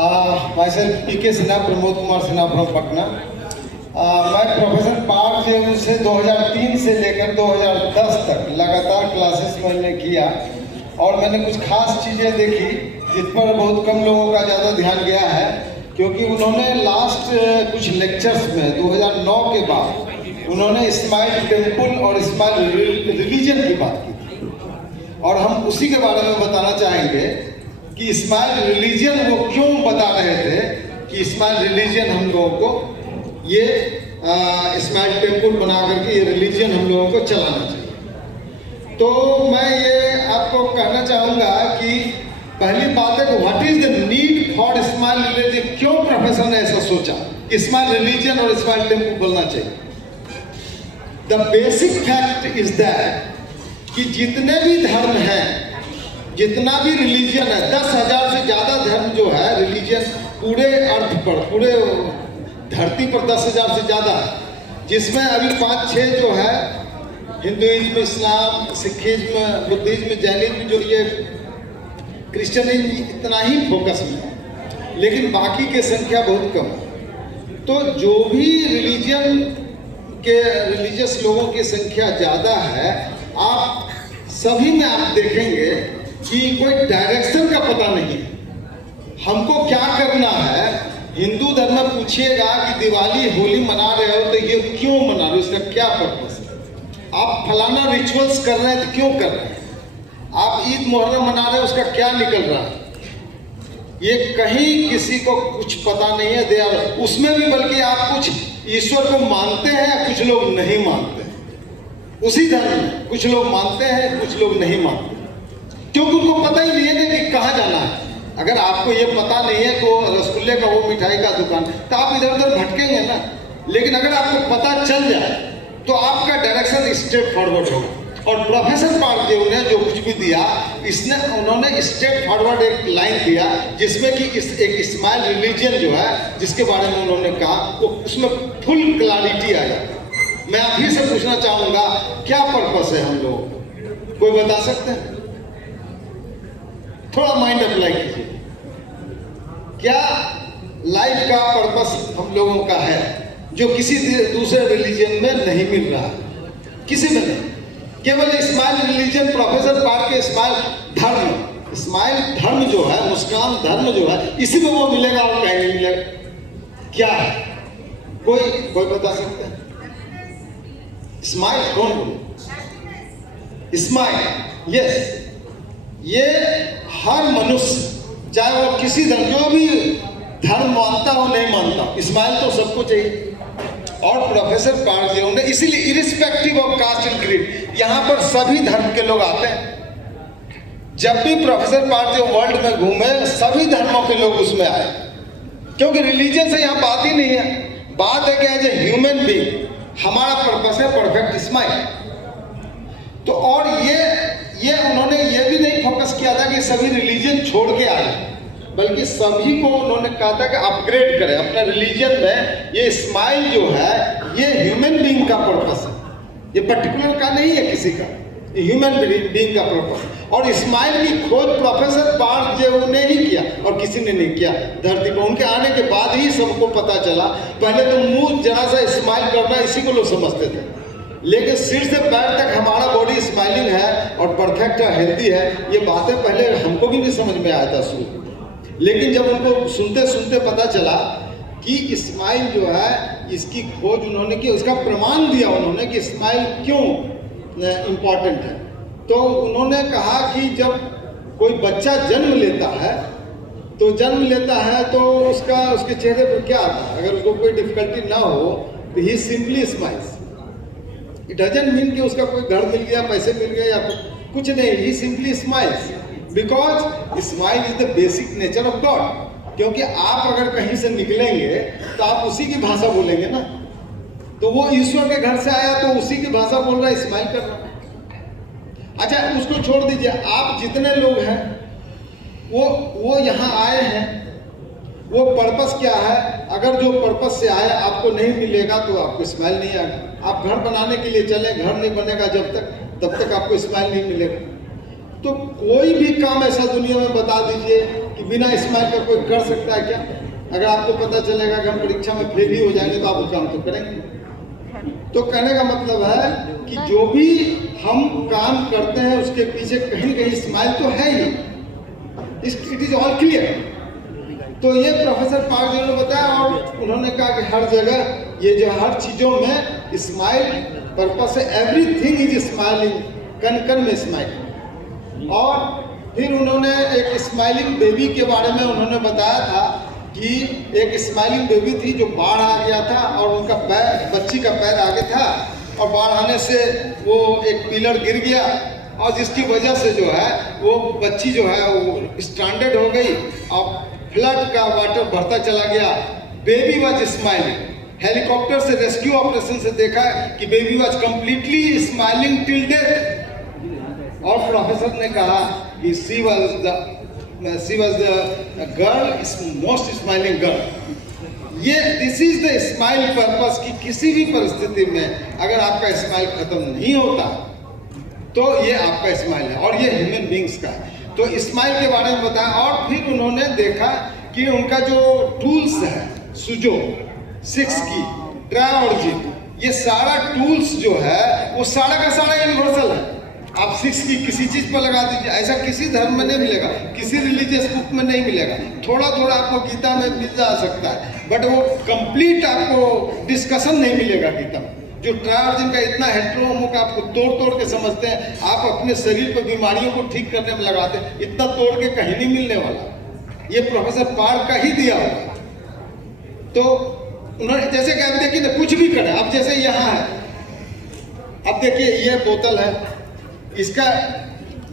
myself PK Sinha, Pramod Kumar Sinha from Patna. मैं professor Partha जे से 2003 से लेकर 2010 तक लगातार क्लासेस मैंने किया और मैंने कुछ खास चीज़ें देखी जिस पर बहुत कम लोगों का ज़्यादा ध्यान गया है, क्योंकि उन्होंने लास्ट कुछ लेक्चर्स में 2009 के बाद उन्होंने इस्माइल टेम्पल और इस्माइल रिलीजन की बात की थी और हम उसी के बारे में बताना चाहेंगे कि इस्माइल रिलीजन वो क्यों बता रहे थे कि इस्माइल रिलीजन हम लोगों को ये इस्माइल टेम्पल बना करके ये रिलीजन हम लोगों को चलाना चाहिए। तो मैं ये आपको कहना चाहूँगा कि पहली बात है कि what is the need for इस्माइल रिलीजन, क्यों प्रोफेसर ने ऐसा सोचा इस्माइल रिलीजन और इस्माइल टेम्पल बनना चाहिए। The basic fact is that कि जितने भी धर्म हैं, जितना भी रिलीजन है, 10,000 से ज़्यादा धर्म जो है रिलीजन पूरे अर्थ पर, पूरे धरती पर 10,000 से ज़्यादा, जिसमें अभी 5-6 जो है हिंदुइज्म, इस्लाम, सिखिज्म, बुद्धिज्म, जैनिज्म, जो ये क्रिश्चियनिज्म इतना ही फोकस में है, लेकिन बाकी की संख्या बहुत कम है। तो जो भी रिलीजन के रिलीजियस लोगों की संख्या ज़्यादा है, आप सभी में आप देखेंगे कि कोई डायरेक्शन का पता नहीं है, हमको क्या करना है। हिंदू धर्म में पूछिएगा कि दिवाली होली मना रहे हो तो ये क्यों मना रहे हो, इसका क्या पर्पस है, आप फलाना रिचुअल्स कर रहे हैं तो क्यों कर रहे हैं, आप ईद मुहर्रम मना रहे हो उसका क्या निकल रहा है, ये कहीं किसी को कुछ पता नहीं है। दे उसमें भी बल्कि आप कुछ ईश्वर को मानते हैं, कुछ लोग नहीं मानते हैं। उसी धर्म में कुछ लोग मानते हैं, कुछ लोग नहीं मानते, क्योंकि उनको पता ही नहीं है कि कहाँ जाना है। अगर आपको ये पता नहीं है कि रसगुल्ले का वो मिठाई का दुकान, तो आप इधर उधर भटकेंगे ना। लेकिन अगर आपको पता चल जाए तो आपका डायरेक्शन स्ट्रेट फॉरवर्ड होगा। और प्रोफेसर पार्थदेव ने जो कुछ भी दिया, उन्होंने स्ट्रेट फॉरवर्ड एक लाइन दिया जिसमें कि एक इस्माइल रिलीजन जो है जिसके बारे में उन्होंने कहा, वो उसमें फुल क्लैरिटी आ जाता है। मैं आप ही से पूछना चाहूँगा, क्या पर्पस है हम लोगों को, कोई बता सकते हैं? थोड़ा माइंड अप्लाई कीजिए, क्या लाइफ का पर्पस हम लोगों का है जो किसी दूसरे रिलीजन में नहीं मिल रहा है, किसी में नहीं। केवल इस्माइल रिलीजन, प्रोफेसर पार्थ के इस्माइल धर्म जो है, मुस्कान धर्म जो है, इसी में वो मिलेगा और कहीं नहीं मिलेगा। क्या है, कोई बता सकते हैं? इस्माइल कौन बोले? इस्माइल, यस, ये हर मनुष्य, चाहे वो किसी धर्म, जो भी धर्म मानता हो नहीं मानता हो, इस्माइल तो सबको चाहिए। और प्रोफेसर पार्थदेव ने इसीलिए irrespective of caste and creed, यहाँ पर सभी धर्म के लोग आते हैं। जब भी प्रोफेसर पार्थदेव वर्ल्ड में घूमे, सभी धर्मों के लोग उसमें आए, क्योंकि रिलीजन से यहाँ बात ही नहीं है। बात है कि एज ए ह्यूमन बीइंग हमारा पर्पस है परफेक्ट इस्माइल। तो और ये उन्होंने ये भी नहीं फोकस किया था कि सभी रिलीजन छोड़ के आए, बल्कि सभी को उन्होंने कहा था कि अपग्रेड करें अपने रिलीजन में। ये इस्माइल जो है ये ह्यूमन बीइंग का पर्पस है, ये पर्टिकुलर का नहीं है किसी का, ये ह्यूमन बीइंग का पर्पस। और इस्माइल की खोज प्रोफेसर पार्थदेव ने ही किया और किसी ने नहीं किया धरती पर। उनके आने के बाद ही सबको पता चला। पहले तो मुंह जरा सा इस्माइल करना इसी को लोग समझते थे, लेकिन सिर से पैर तक हमारा बॉडी स्माइलिंग है और परफेक्ट है, हेल्दी है, ये बातें पहले हमको भी नहीं समझ में आया था शुरू। लेकिन जब उनको सुनते सुनते पता चला कि इस्माइल जो है इसकी खोज उन्होंने की, उसका प्रमाण दिया उन्होंने कि इस्माइल क्यों इम्पॉर्टेंट है। तो उन्होंने कहा कि जब कोई बच्चा जन्म लेता है तो उसके चेहरे पर क्या आता है, अगर उसको कोई डिफिकल्टी ना हो तो ही simply smiles. It doesn't mean कि उसका कोई घर मिल गया, पैसे मिल गए या कुछ नहीं, ही simply smiles because smile is the basic nature of God. क्योंकि आप अगर कहीं से निकलेंगे तो आप उसी की भाषा बोलेंगे ना, तो वो ईश्वर के घर से आया तो उसी की भाषा बोल रहा है, स्माइल कर रहा है। अच्छा, उसको छोड़ दीजिए, आप जितने लोग हैं वो यहाँ आए हैं, वो पर्पस क्या है? अगर जो पर्पस से आए आपको नहीं मिलेगा तो आपको स्माइल नहीं आएगा। आप घर बनाने के लिए चले, घर नहीं बनेगा तब तक आपको स्माइल नहीं मिलेगा। तो कोई भी काम ऐसा दुनिया में बता दीजिए कि बिना स्माइल का कोई कर सकता है क्या? अगर आपको पता चलेगा कि हम परीक्षा में फेल ही हो जाएंगे तो आप वो काम तो करेंगे। तो कहने का मतलब है कि जो भी हम काम करते हैं उसके पीछे कहीं न कहीं स्माइल तो है ही। It is all clear. तो ये प्रोफेसर पार्क जी ने बताया और उन्होंने कहा कि हर जगह ये जो हर चीज़ों में स्माइल पर्पस है, एवरीथिंग इज स्माइलिंग, कण कण में स्माइल। और फिर उन्होंने एक स्माइलिंग बेबी के बारे में उन्होंने बताया था कि एक स्माइलिंग बेबी थी जो बाढ़ आ गया था और उनका पैर, बच्ची का पैर आगे था और बाढ़ आने से वो एक पिलर गिर गया और जिसकी वजह से जो है वो बच्ची जो है वो स्ट्रैंडेड हो गई और फ्लड का वाटर बढ़ता चला गया। Baby was smiling. हेलीकॉप्टर से रेस्क्यू ऑपरेशन से देखा कि baby was completely smiling till death. और प्रोफेसर ने कहा कि she was the girl most smiling girl. ये this is the smile purpose कि किसी भी परिस्थिति में अगर आपका स्माइल खत्म नहीं होता तो ये आपका स्माइल है और ये ह्यूमन बींग्स का है। तो स्माइल के बारे में बताया और फिर उन्होंने देखा कि उनका जो टूल्स है सुजो 6 की ट्रायोर्जिन, ये सारा टूल्स जो है वो सारा का सारा यूनिवर्सल है। आप 6 की किसी चीज पर लगा दीजिए, ऐसा किसी धर्म में नहीं मिलेगा, किसी रिलीजियस बुक में नहीं मिलेगा। थोड़ा थोड़ा आपको गीता में मिल जा सकता है बट वो कंप्लीट आपको डिस्कशन नहीं मिलेगा गीता में। जो ट्रायोर्जिन का इतना हेट्रोहोमो का आपको तोड़ तोड़ के समझते हैं, आप अपने शरीर पर बीमारियों को ठीक करने में लगाते हैं, इतना तोड़ के कहीं नहीं मिलने वाला। ये प्रोफेसर पार्क का ही दिया हुआ। तो उन्होंने जैसे कि आप देखिए ना कुछ भी करें, अब जैसे यहाँ है, अब देखिए ये बोतल है, इसका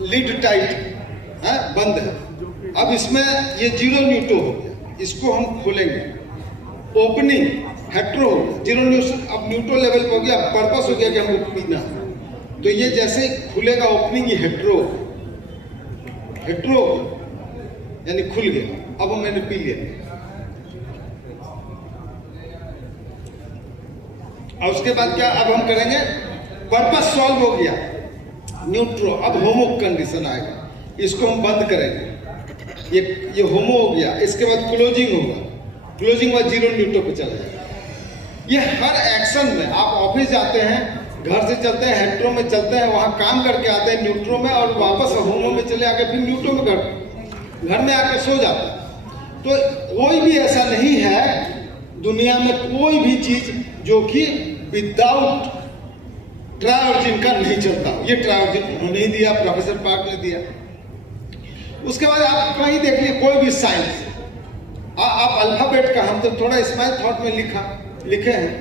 लिड टाइट है, बंद है। अब इसमें ये 0 न्यूटो हो गया, इसको हम खोलेंगे, ओपनिंग हेट्रो 0 न्यूटन, अब न्यूट्रो लेवल पे हो गया, पर्पस हो गया कि हमको पीना। तो ये जैसे खुलेगा ओपनिंग ही हेट्रो यानी खुल गया। अब मैंने पी लिया और उसके बाद क्या अब हम करेंगे, पर्पस सॉल्व हो गया न्यूट्रो। अब होमो कंडीशन आएगा, इसको हम बंद करेंगे, ये होमो हो गया। इसके बाद क्लोजिंग होगा, क्लोजिंग बाद 0 न्यूटन पे चला जाएगा। ये हर एक्शन में आप ऑफिस जाते हैं, घर से चलते हैं, हेट्रो में चलते हैं, वहाँ काम करके आते हैं न्यूट्रो में और वापस होमो में चले आके फिर न्यूट्रो में घर में आके सो जाते हैं। तो कोई भी ऐसा नहीं है दुनिया में कोई भी चीज जो कि विदाउट ट्रायोर्जिन का नहीं चलता। ये ट्रायोर्जिन उन्होंने ही दिया, प्रोफेसर पार्क ने दिया। उसके बाद आप कहीं देख लिए कोई भी साइंस, आप अल्फाबेट का, हम तो थोड़ा स्माइल थॉट में लिखे हैं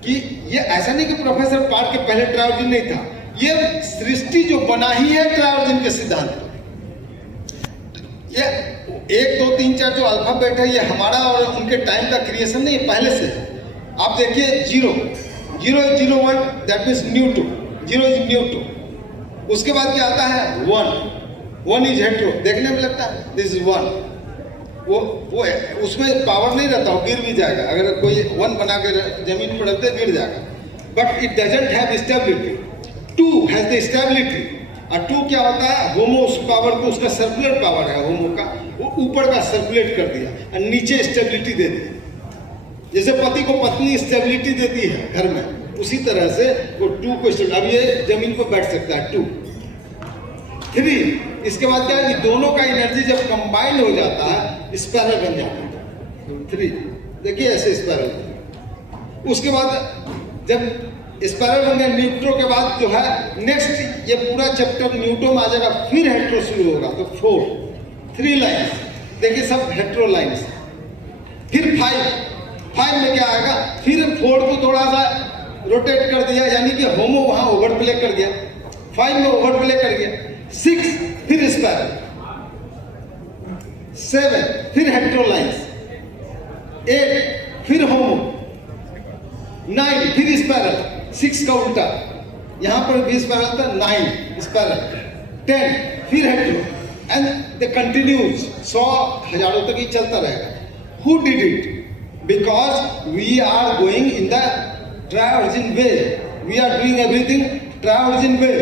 कि ये ऐसा नहीं कि प्रोफेसर पार्क के पहले ट्रायोर्जिन नहीं था, ये सृष्टि जो बना ही है ट्रायोर्जिन के सिद्धांत पर। ये 1 2 3 4 जो अल्फाबेट है ये हमारा और उनके टाइम का क्रिएशन नहीं, पहले से है। आप देखिए 0 0 1 दैट मीन्स न्यूटो, 0 इज न्यूटो। उसके बाद क्या आता है 1 इज हेट्रो, देखने में लगता है दिस इज 1। वो उसमें पावर नहीं रहता, वो गिर भी जाएगा। अगर कोई 1 बना के जमीन पर रखते गिर जाएगा, but it doesn't have stability. 2 has the stability. और 2 क्या होता है, होमो उस पावर को, उसका सर्कुलर पावर है होमो का, वो ऊपर का सर्कुलेट कर दिया और नीचे स्टेबिलिटी दे दी। जैसे पति को पत्नी स्टेबिलिटी देती है घर में, उसी तरह से वो 2 को स्टेबिलिटी। अब ये जमीन पर बैठ सकता है 2 3। इसके बाद क्या है कि दोनों का एनर्जी जब कंबाइंड हो जाता है स्पाइरल बन जाता है 3। देखिए ऐसे स्पाइरल। उसके बाद जब स्पाइरल बन गया न्यूट्रो के बाद जो है नेक्स्ट ये पूरा चैप्टर न्यूट्रो में आ जाएगा, फिर हेट्रो शुरू होगा। तो 3 लाइन्स देखिए सब हेट्रो लाइन्स। फिर 5 में क्या आएगा, फिर 4 को थोड़ा सा रोटेट कर दिया, यानी कि होमो वहां ओवरप्ले कर गया, 5 में ओवरप्ले कर गया। 6 फिर स्पाइरल, 7 फिर हेट्रो लाइन्स, 8 फिर होमो, 9 फिर स्पाइरल, 6 का उल्टा, यहां पर भी स्पाइरल था, 9 स्पाइरल, 10 फिर हेट्रो एंड द कंटिन्यूज 100 हजारों तक ही चलता रहेगा। Who did it? Because we are going in the ट्रायोर्जिन way, we are doing everything ट्रायोर्जिन वे।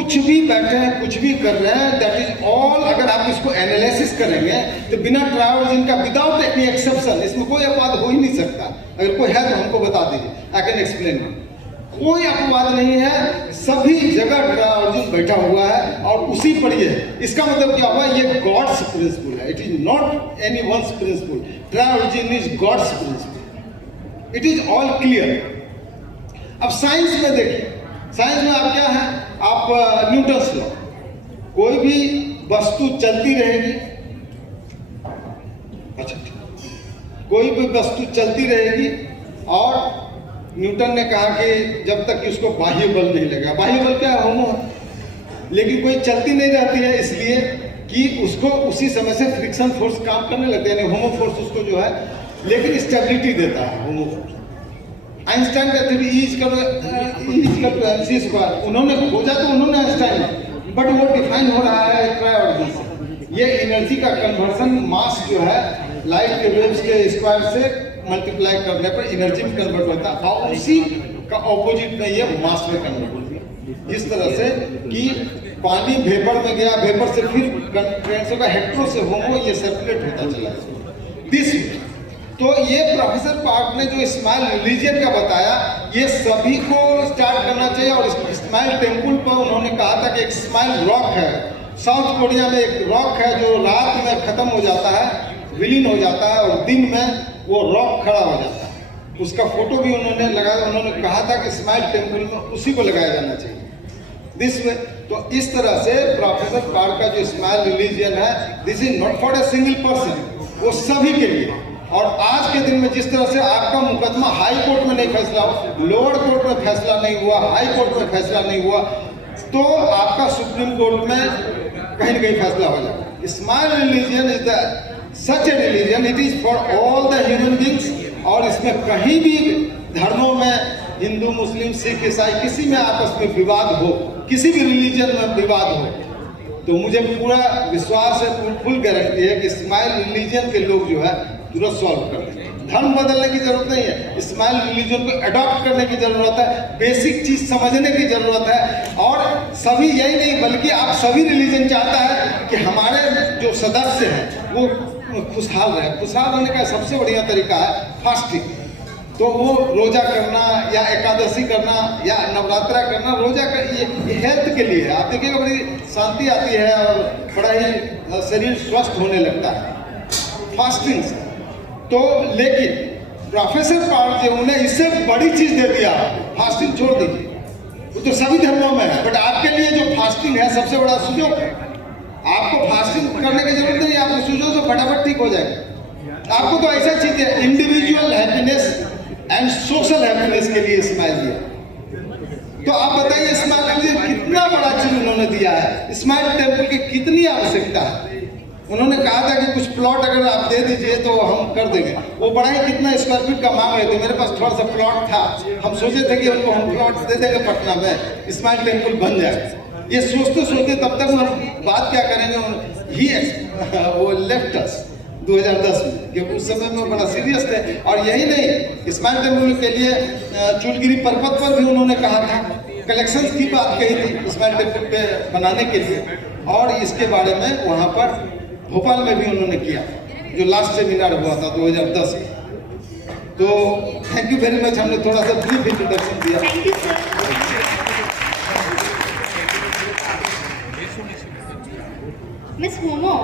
कुछ भी बैठे हैं, कुछ भी कर रहे हैं, दैट इज ऑल, अगर आप इसको एनालिसिस करेंगे तो बिना ट्राई ऑरिजिन का, विदाउट एनी एक्सेप्शन, इसमें कोई अपवाद हो ही नहीं सकता। अगर कोई है तो हमको बता दीजिए, आई कैन एक्सप्लेन। कोई अपवाद नहीं है, सभी जगह ट्राई ऑरिजिन बैठा हुआ है और उसी पर ये है। इसका मतलब क्या हुआ, ये गॉड्स प्रिंसिपल है, it is not any one's principle. Tri origin is God's principle, it is all clear. अब साइंस में देखिए, साइंस में आप क्या है, आप न्यूटन्स लॉ, कोई भी वस्तु चलती रहेगी, अच्छा कोई भी वस्तु चलती रहेगी, और न्यूटन ने कहा कि जब तक कि उसको बाह्य बल नहीं लगा, बाह्य बल क्या है, होमो, लेकिन कोई चलती नहीं रहती है, इसलिए कि उसको उसी समय से फ्रिक्शन फोर्स काम करने लगते हैं, यानी होमो फोर्स उसको जो है, लेकिन स्टेबिलिटी देता है होमो फोर्स। आइंस्टाइन कहते थे E equal to MC square, उन्होंने खोजा तो उन्होंने आइंस्टाइन, बट वो डिफाइन हो रहा है ट्राई ऑरिजिन से। ये एनर्जी का कन्वर्सन, मास जो है लाइट के वेव्स के स्क्वायर से मल्टीप्लाई करने पर एनर्जी में कन्वर्ट होता है, और उसी का ऑपोजिट में ये मास में कन्वर्ट होता है। जिस तरह से कि पानी वेपर में गया, वेपर से फिर कंडेंसर का हेट्रो से होमो, ये सर्कुलेट होता चला दिस। तो ये प्रोफेसर पार्क ने जो स्माइल रिलीजन का बताया, ये सभी को स्टार्ट करना चाहिए। और स्माइल टेम्पल पर उन्होंने कहा था कि एक स्माइल रॉक है, साउथ कोरिया में एक रॉक है जो रात में खत्म हो जाता है, विलीन हो जाता है, और दिन में वो रॉक खड़ा हो जाता है। उसका फोटो भी उन्होंने लगाया, उन्होंने कहा था कि स्माइल टेम्पल में उसी को लगाया जाना चाहिए दिस वे। तो इस तरह से प्रोफेसर पार्क का जो स्माइल रिलीजन है, this is not for a single person, वो सभी के लिए। और आज के दिन में जिस तरह से आपका मुकदमा हाई कोर्ट में नहीं फैसला हुआ, लोअर कोर्ट में फैसला नहीं हुआ, हाई कोर्ट में फैसला नहीं हुआ, तो आपका सुप्रीम कोर्ट में कहीं न कहीं फैसला हो जाएगा। Smile religion is the such A religion, it is for all the human beings. और इसमें कहीं भी धर्मों में, हिंदू, मुस्लिम, सिख, ईसाई, किसी में आपस में विवाद हो, किसी भी रिलीजन में विवाद हो, तो मुझे पूरा विश्वास है, फुल गारंटी है कि स्माइल रिलीजन के लोग जो है तुरंत सॉल्व कर देंगे। धर्म बदलने की जरूरत नहीं है, स्माइल रिलीजन को अडॉप्ट करने की जरूरत है, बेसिक चीज समझने की जरूरत है। और सभी यही नहीं, बल्कि आप सभी रिलीजन चाहता है कि हमारे जो सदस्य हैं वो खुशहाल रहे। खुशहाल रहने का सबसे बढ़िया तरीका है फास्टिंग। तो वो रोजा करना या एकादशी करना या नवरात्रा करना, रोजा का ये हेल्थ के लिए है। आप देखिएगा बड़ी शांति आती है और बड़ा ही शरीर स्वस्थ होने लगता है फास्टिंग से। तो लेकिन प्रोफेसर पार्क जो उन्हें इससे बड़ी चीज दे दिया, फास्टिंग छोड़ दीजिए, वो तो सभी धर्मों में है, बट आपके लिए जो फास्टिंग है सबसे बड़ा सुजोग है। आपको फास्टिंग करने की जरूरत नहीं, आपके सुजोग से फटाफट ठीक हो जाएगा। आपको तो ऐसा चीज है, individual happiness and social happiness के लिए स्माइल दिया। तो आप बताइए स्माइल कितना बड़ा चीज उन्होंने दिया है, स्माइल टेम्पल की कितनी आवश्यकता है। उन्होंने कहा था कि कुछ प्लॉट अगर आप दे दीजिए तो हम कर देंगे। वो बड़ा ही कितना स्क्वायर फीट का मांग रहे थे, मेरे पास थोड़ा सा प्लॉट था, हम सोचे थे कि उनको हम प्लॉट दे देंगे पटना में, स्माइल टेम्पल बन जाएगा। ये सोचते सोचते तब तक हम बात क्या करेंगे, ही वो लेफ्ट अस 2010 में, क्योंकि उस समय में बड़ा सीरियस थे। और यही नहीं, स्माइल टेम्पल के लिए चूलगिरी पर्वत पर भी उन्होंने कहा था, कलेक्शंस की बात कही थी स्माइल टेम्पल पे बनाने के लिए। और इसके बारे में वहाँ पर भोपाल में भी उन्होंने किया, जो लास्ट सेमिनार हुआ था 2010 में। तो थैंक यू वेरी मच, हमने थोड़ा सा ब्रीफ इंट्रोडक्शन दिया। Thank you sir. Miss homo